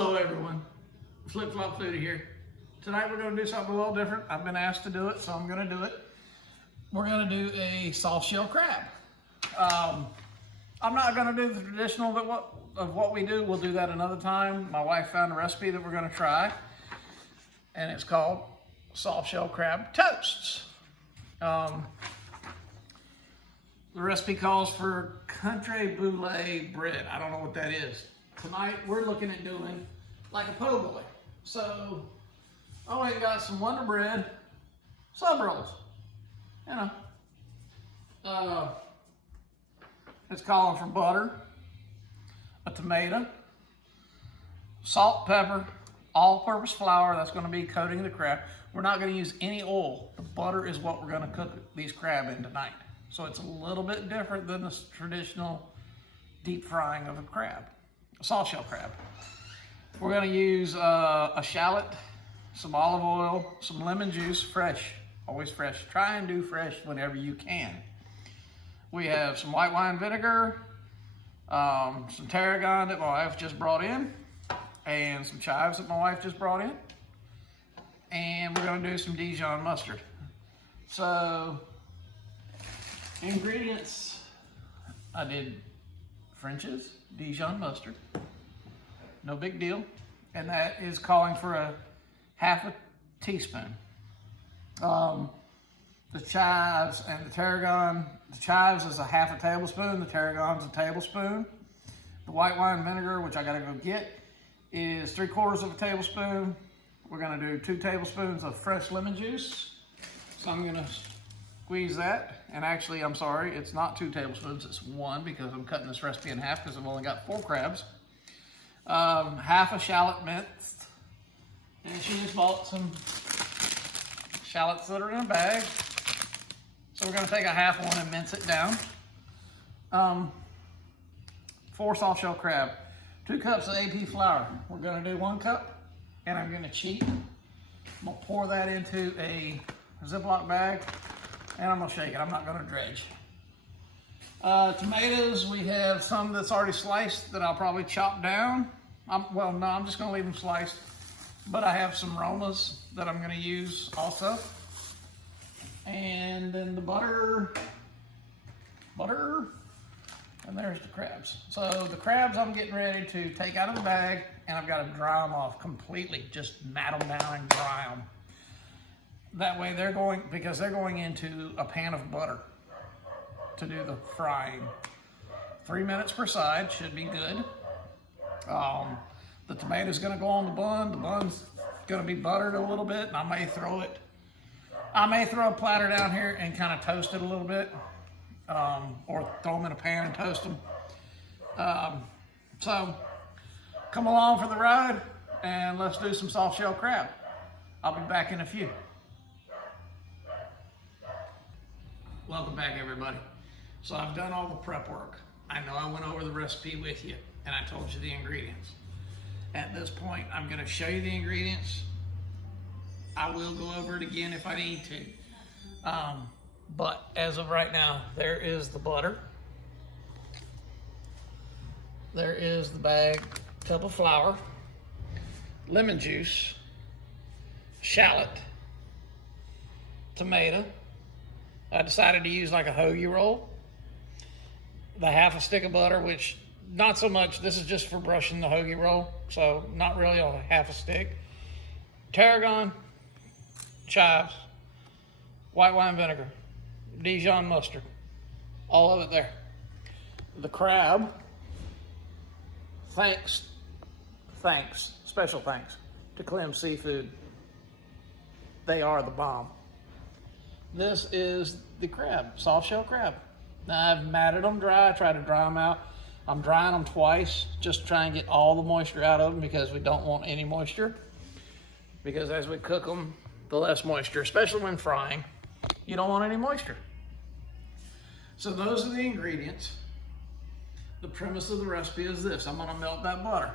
Hello everyone, FLOP FOODIE here. Tonight we're going to do something a little different. I've been asked to do it, so I'm going to do it. We're going to do a soft shell crab. I'm not going to do the traditional of what we do. We'll do that another time. My wife found a recipe that we're going to try, and it's called soft shell crab toasts. The recipe calls for country brulee bread. I don't know what that is. Tonight we're looking at doing like a po' boy. So I went and got some Wonder Bread sub rolls. You know, it's calling for butter, a tomato, salt, pepper, all-purpose flour. That's going to be coating the crab. We're not going to use any oil. The butter is what we're going to cook these crab in tonight. So it's a little bit different than the traditional deep frying of a crab, a soft shell crab. We're going to use a shallot, some olive oil, some lemon juice, fresh, always fresh. Try and do fresh whenever you can. We have some white wine vinegar, some tarragon that my wife just brought in, and some chives that my wife just brought in. And we're going to do some Dijon mustard. So, ingredients, I did French's Dijon mustard, no big deal, and that is calling for a half a teaspoon. The chives and the tarragon, the chives is a half a tablespoon, the tarragon's a tablespoon. The white wine vinegar, which I gotta go get, is 3/4 of a tablespoon. We're gonna do 2 tablespoons of fresh lemon juice. So I'm gonna squeeze that, and actually, I'm sorry, it's not 2 tablespoons, it's 1 because I'm cutting this recipe in half because I've only got 4 crabs. Half a shallot minced, and she just bought some shallots that are in a bag. So we're gonna take a half one and mince it down. 4 soft shell crab, 2 cups of AP flour. We're gonna do 1 cup, and I'm gonna cheat. I'm gonna pour that into a Ziploc bag, and I'm gonna shake it. I'm not gonna dredge. Tomatoes, we have some that's already sliced that I'll probably chop down. Well, no, I'm just gonna leave them sliced. But I have some Romas that I'm gonna use also. And then the butter, and there's the crabs. So the crabs I'm getting ready to take out of the bag, and I've gotta dry them off completely. Just mat them down and dry them. That way because they're going into a pan of butter to do the frying. 3 minutes per side should be good. The tomato's gonna go on the bun. The bun's gonna be buttered a little bit, and I may throw a platter down here and kind of toast it a little bit, or throw them in a pan and toast them. So come along for the ride, and let's do some soft shell crab. I'll be back in a few. Welcome back, everybody. So I've done all the prep work. I know I went over the recipe with you, and I told you the ingredients. At this point, I'm gonna show you the ingredients. I will go over it again if I need to. But as of right now, there is the butter. There is the cup of flour, lemon juice, shallot, tomato. I decided to use like a hoagie roll. The half a stick of butter, which not so much, this is just for brushing the hoagie roll, so not really a half a stick. Tarragon, chives, white wine vinegar, Dijon mustard, all of it there. The crab, special thanks to Clem Seafood. They are the bomb. This is the crab, soft shell crab. Now I've matted them dry, tried to dry them out. I'm drying them twice, just to try and get all the moisture out of them because we don't want any moisture. Because as we cook them, the less moisture, especially when frying, you don't want any moisture. So those are the ingredients. The premise of the recipe is this. I'm gonna melt that butter.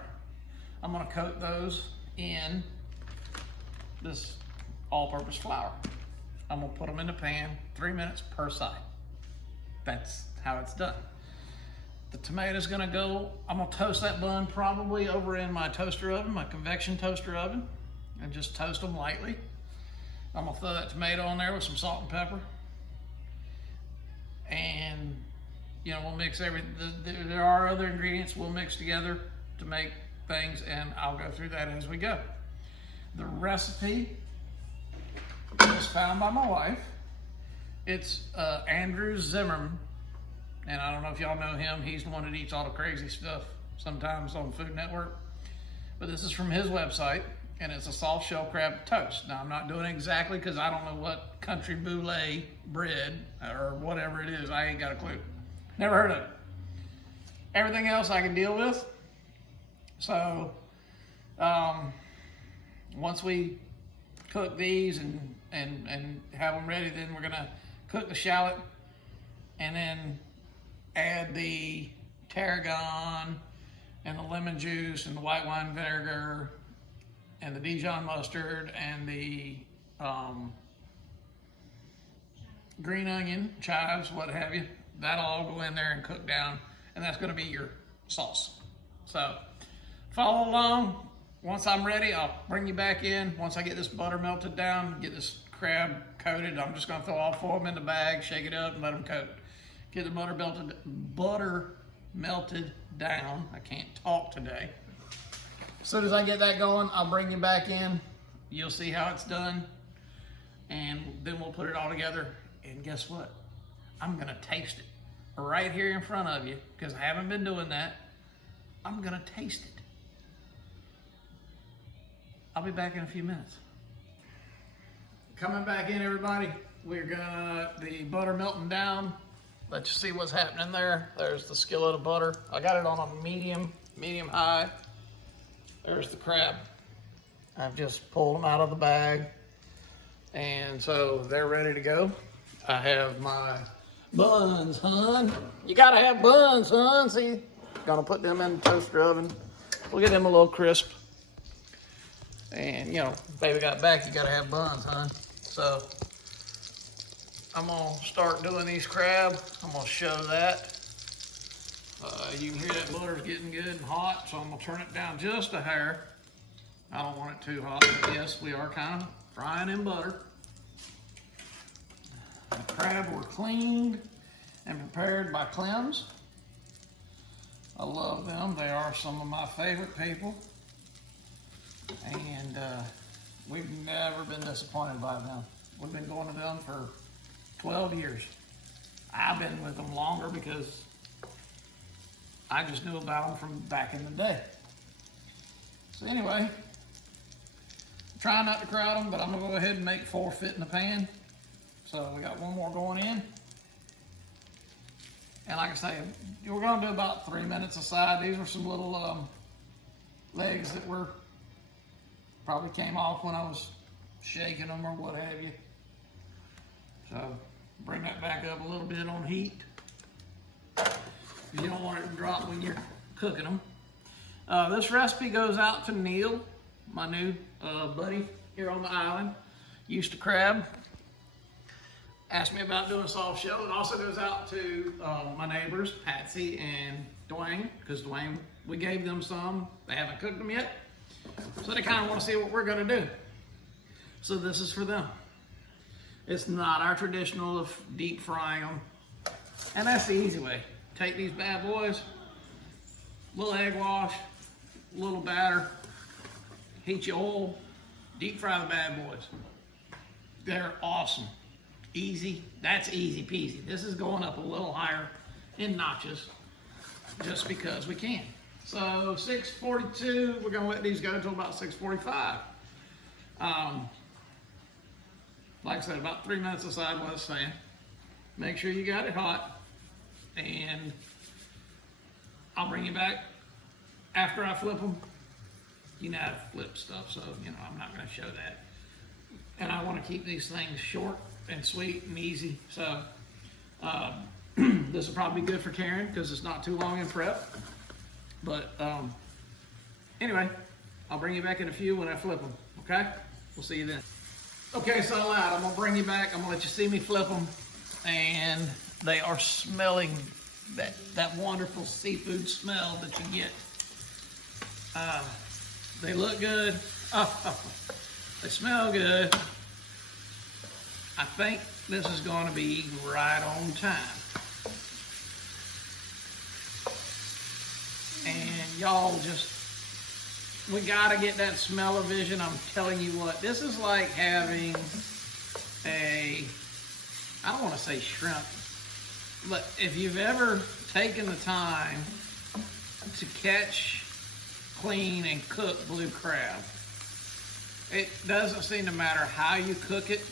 I'm gonna coat those in this all-purpose flour. I'm gonna put them in the pan, 3 minutes per side. That's how it's done. The tomato's gonna go, I'm gonna toast that bun probably over in my toaster oven, my convection toaster oven, and just toast them lightly. I'm gonna throw that tomato on there with some salt and pepper. And you know, we'll mix there are other ingredients we'll mix together to make things, and I'll go through that as we go. The recipe was found by my wife. It's Andrew Zimmerman, and I don't know if y'all know him. He's the one that eats all the crazy stuff sometimes on Food Network. But this is from his website, and it's a soft shell crab toast. Now I'm not doing it exactly because I don't know what country boulé bread or whatever it is. I ain't got a clue. Never heard of it. Everything else I can deal with. So once we cook these and have them ready, then we're gonna cook the shallot and then add the tarragon and the lemon juice and the white wine vinegar and the Dijon mustard and the green onion, chives, what have you. That'll all go in there and cook down, and that's gonna be your sauce. So follow along. Once I'm ready, I'll bring you back in. Once I get this butter melted down, get this crab coated, I'm just gonna throw all 4 of them in the bag, shake it up, and let them coat. Get the butter melted down. I can't talk today. As soon as I get that going, I'll bring you back in. You'll see how it's done, and then we'll put it all together. And guess what? I'm gonna taste it right here in front of you, because I haven't been doing that. I'm gonna taste it. I'll be back in a few minutes. Coming back in, everybody. We're gonna, the butter melting down. Let you see what's happening there. There's the skillet of butter. I got it on a medium high. There's the crab. I've just pulled them out of the bag. And so they're ready to go. I have my buns, hon. You gotta have buns, hon. See, gonna put them in the toaster oven. We'll get them a little crisp. And you know, baby got back, you gotta have buns, hon. So I'm gonna start doing these crab. I'm gonna show that. You can hear that butter's getting good and hot, so I'm gonna turn it down just a hair. I don't want it too hot, but yes, we are kind of frying in butter. The crab were cleaned and prepared by Clem's. I love them. They are some of my favorite people. And we've never been disappointed by them. We've been going to them for 12 years. I've been with them longer because I just knew about them from back in the day. So anyway, try not to crowd them, but I'm gonna go ahead and make 4 fit in the pan. So we got 1 more going in. And like I say, we're gonna do about 3 minutes aside. These are some little legs that were probably came off when I was shaking them or what have you. So bring that back up a little bit on heat. You don't want it to drop when you're cooking them. This recipe goes out to Neil, my new buddy here on the island. Used to crab. Asked me about doing soft shell. It also goes out to my neighbors, Patsy and Dwayne, because Dwayne, we gave them some. They haven't cooked them yet. So they kind of want to see what we're going to do. So this is for them. It's not our traditional of deep frying them. And that's the easy way. Take these bad boys, little egg wash, little batter, heat your oil, deep fry the bad boys. They're awesome. Easy. That's easy peasy. This is going up a little higher in notches just because we can. So 6:42, we're gonna let these go until about 6:45. Like I said, about 3 minutes aside what I was saying. Make sure you got it hot, and I'll bring you back after I flip them. You know how to flip stuff, so you know I'm not gonna show that. And I wanna keep these things short and sweet and easy, so this will probably be good for Karen because it's not too long in prep. But anyway, I'll bring you back in a few when I flip them, okay? We'll see you then. Okay, so I'm gonna bring you back. I'm gonna let you see me flip them, and they are smelling that wonderful seafood smell that you get. They look good. They smell good. I think this is going to be eaten right on time. And y'all just, we gotta get that smell-o-vision. I'm telling you what, this is like having a, I don't want to say shrimp, but if you've ever taken the time to catch, clean, and cook blue crab, it doesn't seem to matter how you cook it,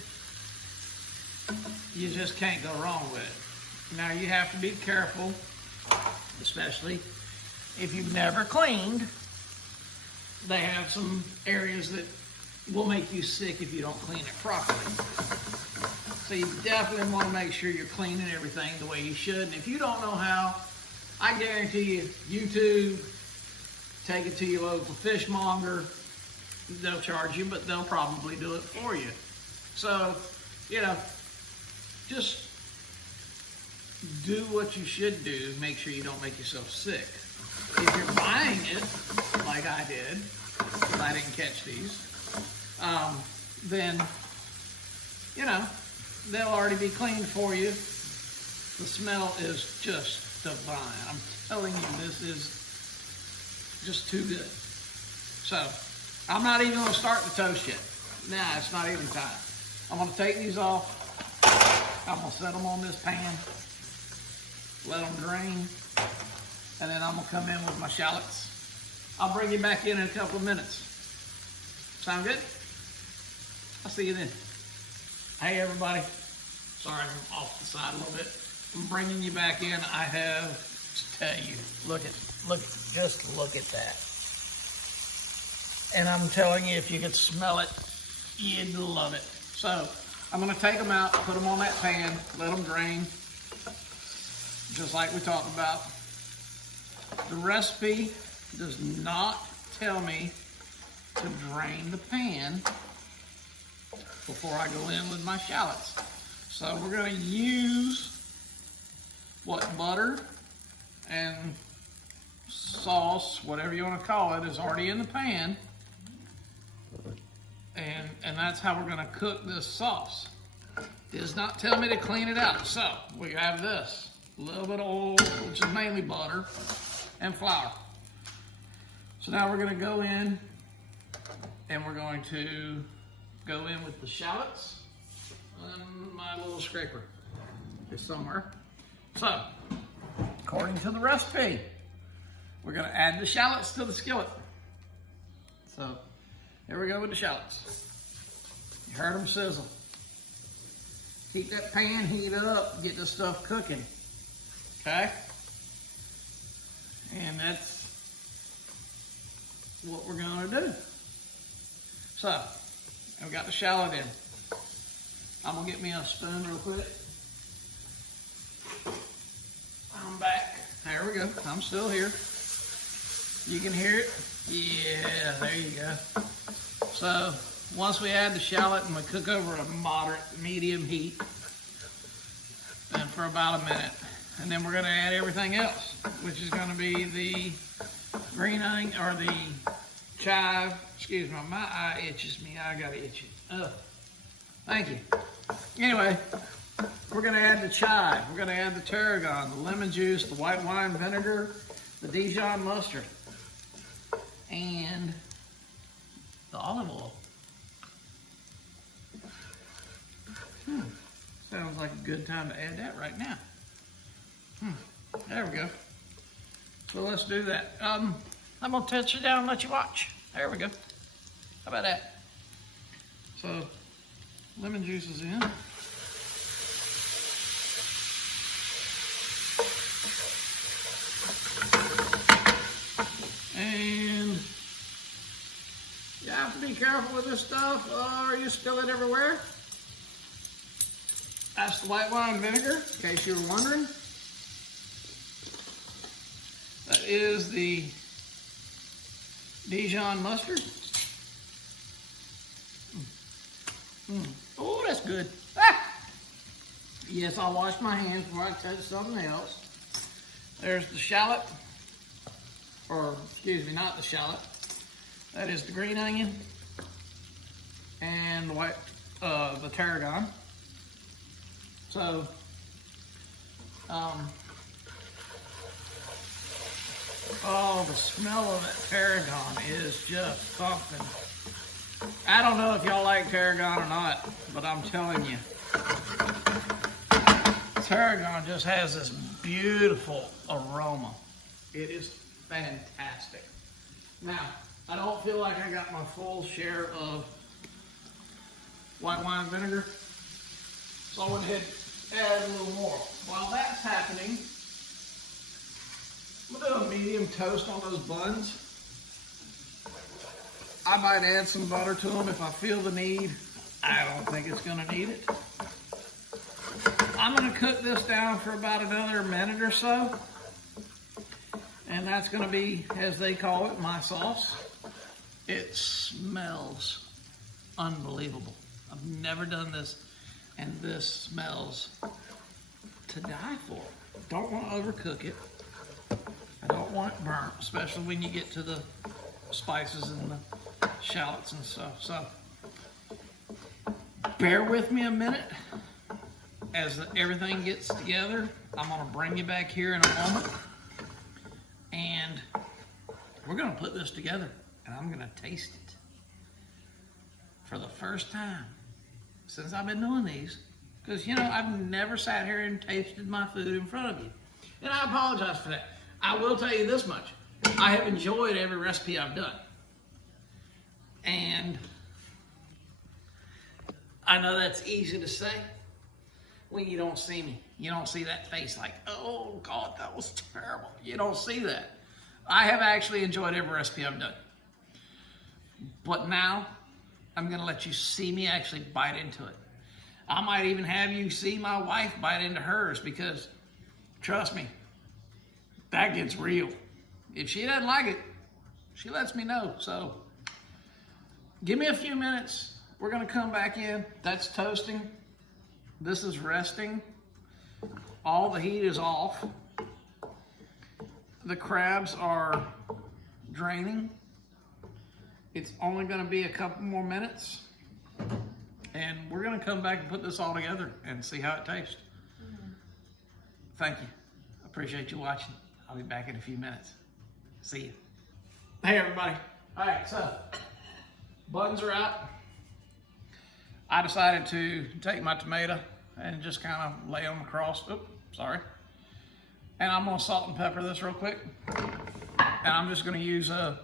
you just can't go wrong with it. Now you have to be careful, especially if you've never cleaned. They have some areas that will make you sick if you don't clean it properly. So you definitely want to make sure you're cleaning everything the way you should. And if you don't know how, I guarantee you, YouTube, take it to your local fishmonger. They'll charge you, but they'll probably do it for you. So, you know, just do what you should do. Make sure you don't make yourself sick. If you're buying it, like I did, because I didn't catch these, then, you know, they'll already be cleaned for you. The smell is just divine. I'm telling you, this is just too good. So, I'm not even going to start the toast yet. Nah, it's not even time. I'm going to take these off. I'm going to set them on this pan, let them drain, and then I'm going to come in with my shallots. I'll bring you back in a couple of minutes. Sound good? I'll see you then. Hey everybody. Sorry, I'm off the side a little bit. I'm bringing you back in. I have to tell you, just look at that. And I'm telling you, if you could smell it, you'd love it. So, I'm gonna take them out, put them on that pan, let them drain, just like we talked about. The recipe does not tell me to drain the pan before I go in with my shallots. So we're gonna use what butter and sauce, whatever you wanna call it, is already in the pan. And that's how we're gonna cook this sauce. It does not tell me to clean it out. So we have this, a little bit of oil, which is mainly butter, and flour. So now we're gonna go in and we're going to go in with the shallots. And my little scraper is somewhere. So, according to the recipe, we're gonna add the shallots to the skillet. So, here we go with the shallots. You heard them sizzle. Keep that pan heated up, get this stuff cooking, okay? And that's what we're gonna do. So, I've got the shallot in. I'm gonna get me a spoon real quick. I'm back. There we go. I'm still here. You can hear it? Yeah, there you go. So, once we add the shallot and we cook over a moderate, medium heat, and for about a minute, and then we're gonna add everything else, which is gonna be the green onion, or the chive. Excuse me, my eye itches me. I got itchy. Ugh. Thank you. Anyway, we're gonna add the chive. We're gonna add the tarragon, the lemon juice, the white wine vinegar, the Dijon mustard, and the olive oil. Sounds like a good time to add that right now. There we go. So let's do that. I'm gonna touch it down and let you watch. There we go. How about that? So, lemon juice is in. And you have to be careful with this stuff or you spill it everywhere. That's the white wine vinegar, in case you were wondering. That is the Dijon mustard. Oh, that's good. Ah! Yes, I'll wash my hands before I touch something else. There's the shallot, or excuse me, not the shallot. That is the green onion and the white, the tarragon. So, oh, the smell of that tarragon is just something. I don't know if y'all like tarragon or not, but I'm telling you, tarragon just has this beautiful aroma. It is fantastic. Now, I don't feel like I got my full share of white wine vinegar, so I went ahead and add a little more. While that's happening, I'm gonna do a medium toast on those buns. I might add some butter to them if I feel the need. I don't think it's gonna need it. I'm gonna cook this down for about another minute or so. And that's gonna be, as they call it, my sauce. It smells unbelievable. I've never done this, and this smells to die for. Don't want to overcook it. I don't want it burnt, especially when you get to the spices and the shallots and stuff. So bear with me a minute as everything gets together. I'm gonna bring you back here in a moment, and we're gonna put this together, and I'm gonna taste it for the first time since I've been doing these, because you know, I've never sat here and tasted my food in front of you, and I apologize for that. I will tell you this much: I have enjoyed every recipe I've done, and I know that's easy to say when you don't see me. You don't see that face like, oh God, that was terrible. You don't see that. I have actually enjoyed every recipe I've done. But now, I'm gonna let you see me actually bite into it. I might even have you see my wife bite into hers, because trust me, that gets real. If she doesn't like it, she lets me know. So give me a few minutes. We're gonna come back in. That's toasting. This is resting. All the heat is off. The crabs are draining. It's only gonna be a couple more minutes, and we're gonna come back and put this all together and see how it tastes. Thank you. Appreciate you watching. I'll be back in a few minutes. See you. Hey everybody. All right, so buns are out. I decided to take my tomato and just kind of lay them across. Oops, sorry. And I'm gonna salt and pepper this real quick. And I'm just gonna use a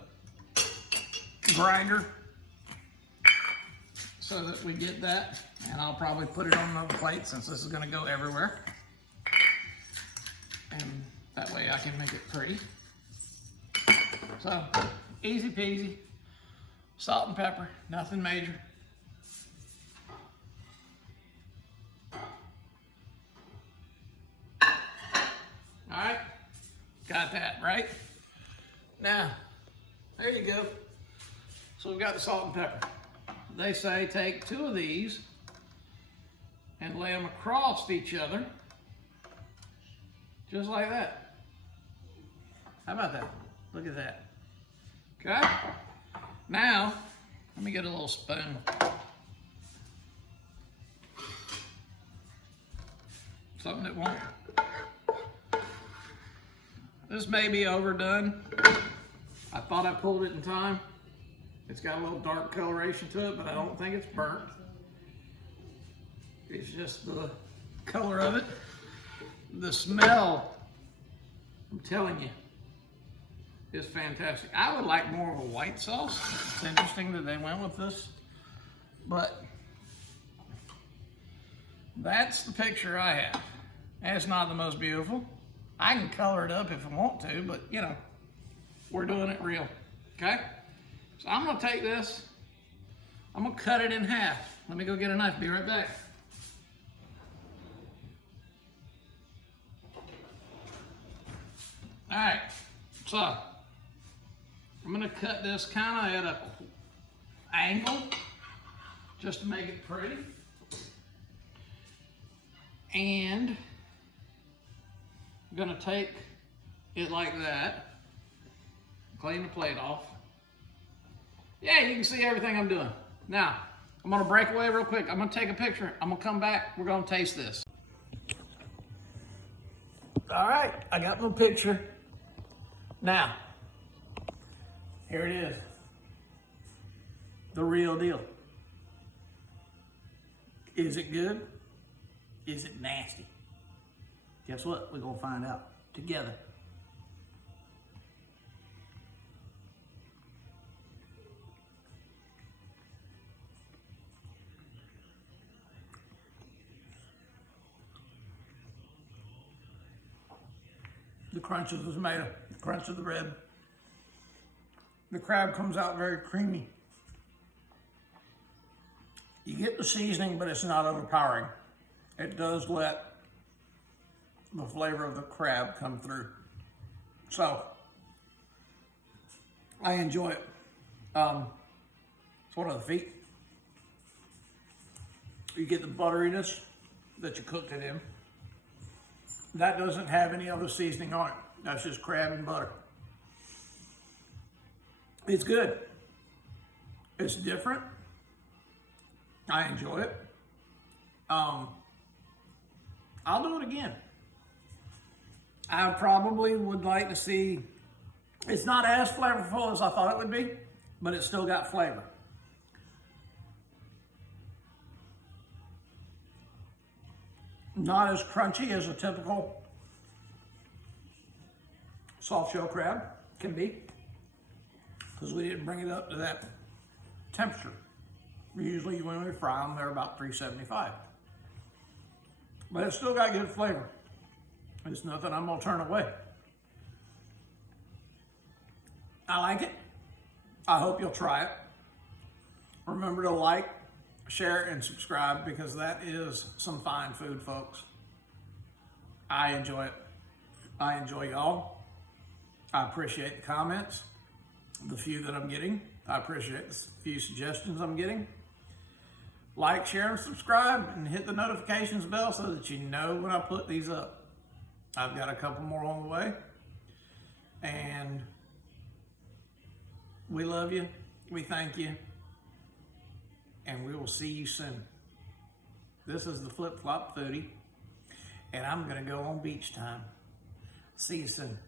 grinder so that we get that. And I'll probably put it on another plate since this is gonna go everywhere. And that way I can make it pretty. So, easy peasy. Salt and pepper, nothing major. All right, got that, right? Now, there you go. So we've got the salt and pepper. They say take 2 of these and lay them across each other, just like that. How about that? Look at that. Okay? Now, let me get a little spoon. Something that won't. This may be overdone. I thought I pulled it in time. It's got a little dark coloration to it, but I don't think it's burnt. It's just the color of it. The smell, I'm telling you, is fantastic. I would like more of a white sauce. It's interesting that they went with this, but that's the picture I have. And it's not the most beautiful. I can color it up if I want to, but you know, we're doing it real, okay? So I'm gonna take this, I'm gonna cut it in half. Let me go get a knife, be right back. All right, so I'm gonna cut this kind of at an angle, just to make it pretty. And I'm gonna take it like that. Clean the plate off. Yeah, you can see everything I'm doing. Now, I'm gonna break away real quick. I'm gonna take a picture. I'm gonna come back. We're gonna taste this. All right, I got my picture. Now, here it is. The real deal. Is it good? Is it nasty? Guess what? We're gonna find out together. The crunch of the tomato, the crunch of the bread. The crab comes out very creamy. You get the seasoning, but it's not overpowering. It does let the flavor of the crab come through. So, I enjoy it. It's one of the feet. You get the butteriness that you cooked it in. That doesn't have any other seasoning on it. That's just crab and butter. It's good. It's different. I enjoy it. I'll do it again. I probably would like to see, it's not as flavorful as I thought it would be, but it's still got flavor. Not as crunchy as a typical softshell crab can be, because we didn't bring it up to that temperature. Usually when we fry them, they're about 375. But it's still got good flavor. It's nothing I'm gonna turn away. I like it. I hope you'll try it. Remember to like, share, and subscribe, because that is some fine food, folks. I enjoy it. I enjoy y'all. I appreciate the comments, the few that I'm getting. I appreciate the few suggestions I'm getting. Like, share, and subscribe, and hit the notifications bell so that you know when I put these up. I've got a couple more on the way. And we love you. We thank you. And we will see you soon. This is the Flip Flop Foodie, and I'm gonna go on beach time. See you soon.